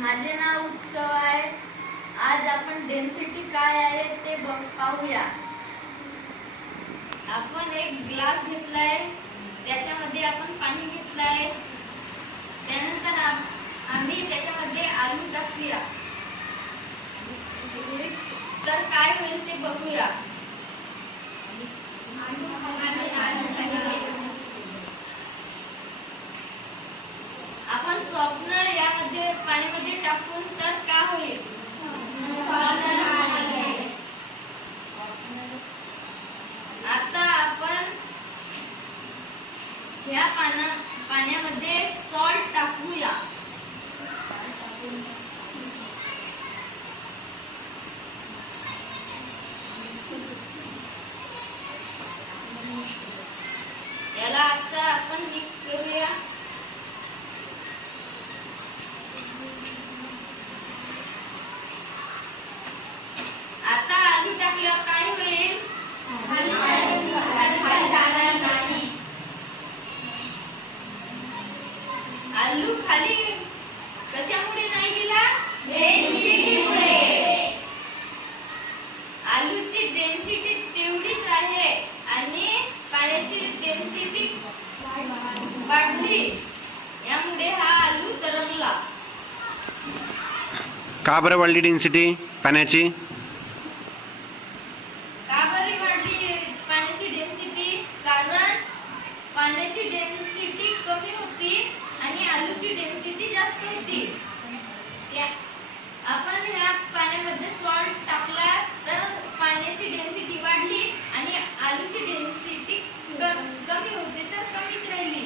माझे नाव उत्सव आहे। आज आपण डेन्सिटी काय आहे ते पाहूया। आपण एक ग्लास घेतलाय, त्याच्यामध्ये आपण पाणी घेतलाय, त्यानंतर आम्ही त्याच्यामध्ये आलू टाकूया, तर काय होईल ते बघूया। आपण सॉफ्टनर यामध्ये पाण्यामध्ये टाकून तर काय होईल? आता आपण ह्या पाण्यामध्ये सॉल्ट टाकूया। याला आता आपण मिक्स करूया। आता आलू टाकल्यावर काय होईल? आलू खाली कशामुळे नाही गेला? डेन्सिटीमुळे। आलूची डेन्सिटी तेवढीच आहे आणि पाण्याची डेन्सिटी वाढली, यामुळे हा आलू तरंगला। का बरं वाढली डेन्सिटी पाण्याची? का बरं वाढली पाण्याची डेन्सिटी? कारण पाण्याची डेन्सिटी कमी होती आणि आलूची डेन्सिटी जास्त होती। आपण ह्या पाण्यामध्ये सॉल्ट टाकला तर पाण्याची डेन्सिटी वाढली आणि आलूची डेन्सिटी कमी होती तर कमीच राहिली।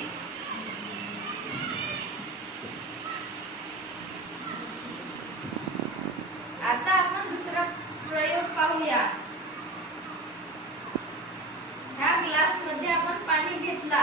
आता आपण दुसरा प्रयोग पाहूया। ह्या ग्लास मध्ये आपण पाणी घेतला,